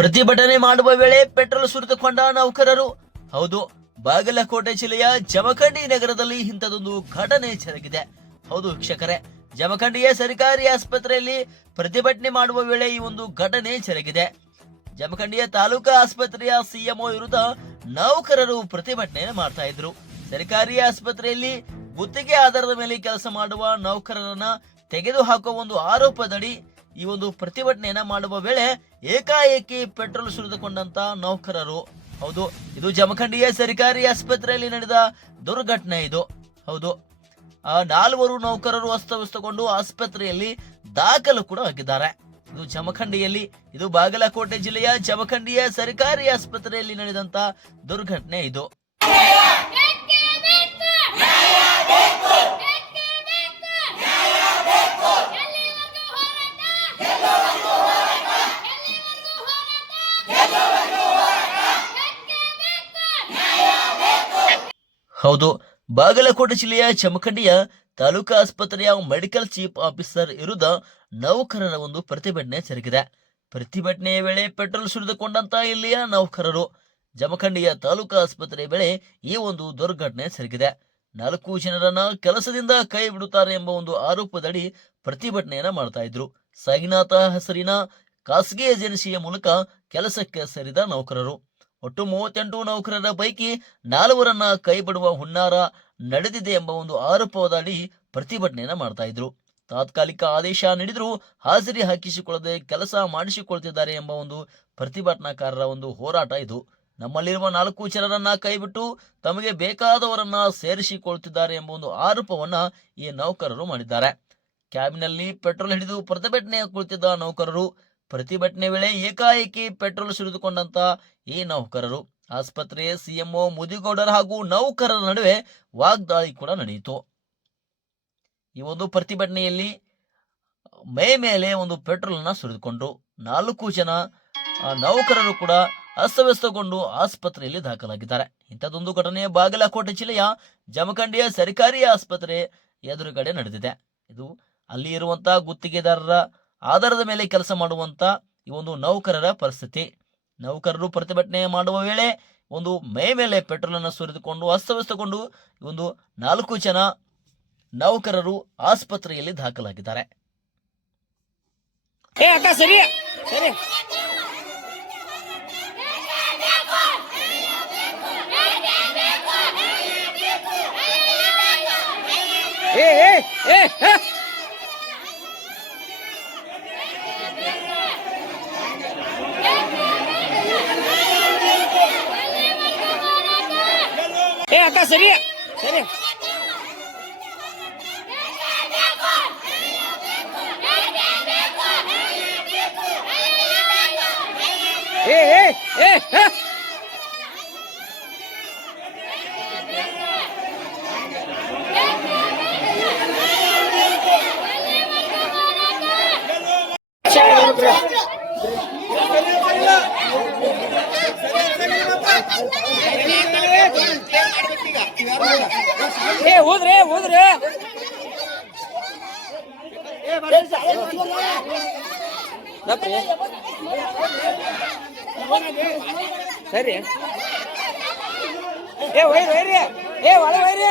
ಪ್ರತಿಭಟನೆ ಮಾಡುವ ವೇಳೆ ಪೆಟ್ರೋಲ್ ಸುರಿದುಕೊಂಡ ನೌಕರರು. ಹೌದು, ಬಾಗಲಕೋಟೆ ಜಿಲ್ಲೆಯ ಜಮಖಂಡಿ ನಗರದಲ್ಲಿ ಇಂಥದೊಂದು ಘಟನೆ ಜರುಗಿದೆ. ಹೌದು ವೀಕ್ಷಕರೇ, ಜಮಖಂಡಿಯ ಸರ್ಕಾರಿ ಆಸ್ಪತ್ರೆಯಲ್ಲಿ ಪ್ರತಿಭಟನೆ ಮಾಡುವ ವೇಳೆ ಈ ಒಂದು ಘಟನೆ ಜರುಗಿದೆ. ಜಮಖಂಡಿಯ ತಾಲೂಕಾ ಆಸ್ಪತ್ರೆಯ ಸಿಎಂಒ ವಿರುದ್ಧ ನೌಕರರು ಪ್ರತಿಭಟನೆ ಮಾಡ್ತಾ ಇದ್ರು. ಸರ್ಕಾರಿ ಆಸ್ಪತ್ರೆಯಲ್ಲಿ ಗುತ್ತಿಗೆ ಆಧಾರದ ಮೇಲೆ ಕೆಲಸ ಮಾಡುವ ನೌಕರರನ್ನ ತೆಗೆದು ಹಾಕುವ ಒಂದು ಆರೋಪದಡಿ ಈ ಒಂದು ಪ್ರತಿಭಟನೆಯನ್ನ ಮಾಡುವ ವೇಳೆ ಏಕಾಏಕಿ ಪೆಟ್ರೋಲ್ ಸುರಿದುಕೊಂಡಂತ ನೌಕರರು. ಹೌದು, ಇದು ಜಮಖಂಡಿಯ ಸರ್ಕಾರಿ ಆಸ್ಪತ್ರೆಯಲ್ಲಿ ನಡೆದ ದುರ್ಘಟನೆ ಇದು. ಹೌದು, 4 ನೌಕರರು ಅಸ್ತವ್ಯಸ್ತಗೊಂಡು ಆಸ್ಪತ್ರೆಯಲ್ಲಿ ದಾಖಲು ಕೂಡ ಆಗಿದ್ದಾರೆ. ಇದು ಜಮಖಂಡಿಯಲ್ಲಿ, ಇದು ಬಾಗಲಕೋಟೆ ಜಿಲ್ಲೆಯ ಜಮಖಂಡಿಯ ಸರ್ಕಾರಿ ಆಸ್ಪತ್ರೆಯಲ್ಲಿ ನಡೆದಂತ ದುರ್ಘಟನೆ ಇದು. ಹೌದು, ಬಾಗಲಕೋಟೆ ಜಿಲ್ಲೆಯ ಜಮಖಂಡಿಯ ತಾಲೂಕಾ ಆಸ್ಪತ್ರೆಯ ಮೆಡಿಕಲ್ ಚೀಫ್ ಆಫೀಸರ್ ವಿರುದ್ಧ ನೌಕರರ ಒಂದು ಪ್ರತಿಭಟನೆ ಜರುಗಿದೆ. ಪ್ರತಿಭಟನೆಯ ವೇಳೆ ಪೆಟ್ರೋಲ್ ಸುರಿದುಕೊಂಡಂತ ಇಲ್ಲಿಯ ನೌಕರರು. ಜಮಖಂಡಿಯ ತಾಲೂಕಾ ಆಸ್ಪತ್ರೆಯ ವೇಳೆ ಈ ಒಂದು ದುರ್ಘಟನೆ ಜರುಗಿದೆ. 4 ಜನರನ್ನ ಕೆಲಸದಿಂದ ಕೈ ಬಿಡುತ್ತಾರೆ ಎಂಬ ಒಂದು ಆರೋಪದಡಿ ಪ್ರತಿಭಟನೆಯನ್ನ ಮಾಡ್ತಾ ಇದ್ರು. ಸಾಯಿನಾಥ ಹೆಸರಿನ ಖಾಸಗಿ ಏಜೆನ್ಸಿಯ ಮೂಲಕ ಕೆಲಸಕ್ಕೆ ಸೇರಿದ ನೌಕರರು. ಒಟ್ಟು 38 ನೌಕರರ ಪೈಕಿ 4ರನ್ನ ಕೈ ಬಿಡುವ ಹುನ್ನಾರ ನಡೆದಿದೆ ಎಂಬ ಒಂದು ಆರೋಪದಡಿ ಪ್ರತಿಭಟನೆಯನ್ನ ಮಾಡ್ತಾ ಇದ್ರು. ತಾತ್ಕಾಲಿಕ ಆದೇಶ ನೀಡಿದ್ರು ಹಾಜರಿ ಹಾಕಿಸಿಕೊಳ್ಳದೆ ಕೆಲಸ ಮಾಡಿಸಿಕೊಳ್ತಿದ್ದಾರೆ ಎಂಬ ಒಂದು ಪ್ರತಿಭಟನಾಕಾರರ ಒಂದು ಹೋರಾಟ ಇದು. ನಮ್ಮಲ್ಲಿರುವ 4 ಜನರನ್ನ ಕೈಬಿಟ್ಟು ತಮಗೆ ಬೇಕಾದವರನ್ನ ಸೇರಿಸಿಕೊಳ್ತಿದ್ದಾರೆ ಎಂಬ ಒಂದು ಆರೋಪವನ್ನ ಈ ನೌಕರರು ಮಾಡಿದ್ದಾರೆ. ಕ್ಯಾಬಿನಲ್ಲಿ ಪೆಟ್ರೋಲ್ ಹಿಡಿದು ಪ್ರತಿಭಟನೆ ಕುಳಿತಿದ್ದ ನೌಕರರು. ಪ್ರತಿಭಟನೆ ವೇಳೆ ಏಕಾಏಕಿ ಪೆಟ್ರೋಲ್ ಸುರಿದುಕೊಂಡಂತ ಈ ನೌಕರರು. ಆಸ್ಪತ್ರೆ ಸಿಎಂಒ ಮುದಿಗೌಡರ ಹಾಗೂ ನೌಕರರ ನಡುವೆ ವಾಗ್ದಾಳಿ ಕೂಡ ನಡೆಯಿತು. ಈ ಒಂದು ಪ್ರತಿಭಟನೆಯಲ್ಲಿ ಮೈ ಮೇಲೆ ಒಂದು ಪೆಟ್ರೋಲ್ ಅನ್ನ ಸುರಿದುಕೊಂಡ್ರು. 4 ಜನ ನೌಕರರು ಕೂಡ ಅಸ್ತವ್ಯಸ್ತಗೊಂಡು ಆಸ್ಪತ್ರೆಯಲ್ಲಿ ದಾಖಲಾಗಿದ್ದಾರೆ. ಇಂಥದ್ದೊಂದು ಘಟನೆ ಬಾಗಲಕೋಟೆ ಜಿಲ್ಲೆಯ ಜಮಖಂಡಿಯ ಸರ್ಕಾರಿ ಆಸ್ಪತ್ರೆ ಎದುರುಗಡೆ ನಡೆದಿದೆ. ಇದು ಅಲ್ಲಿ ಇರುವಂತಹ ಗುತ್ತಿಗೆದಾರರ ಆಧಾರದ ಮೇಲೆ ಕೆಲಸ ಮಾಡುವಂತ ಈ ಒಂದು ನೌಕರರ ಪರಿಸ್ಥಿತಿ. ನೌಕರರು ಪ್ರತಿಭಟನೆ ಮಾಡುವ ವೇಳೆ ಒಂದು ಮೈ ಮೇಲೆ ಪೆಟ್ರೋಲ್ ಅನ್ನು ಸುರಿದುಕೊಂಡು ಅಸ್ತವ್ಯಸ್ತಗೊಂಡು ಈ ಒಂದು 4 ಜನ ನೌಕರರು ಆಸ್ಪತ್ರೆಯಲ್ಲಿ ದಾಖಲಾಗಿದ್ದಾರೆ. ಅಕ್ಕ ಸರಿ ಸರಿ ಹೋದ್ರೆ ಹೋದ್ರೆ ಸರಿ ಒಯ್ರಿ ಒಳ ಒಯ್ರಿ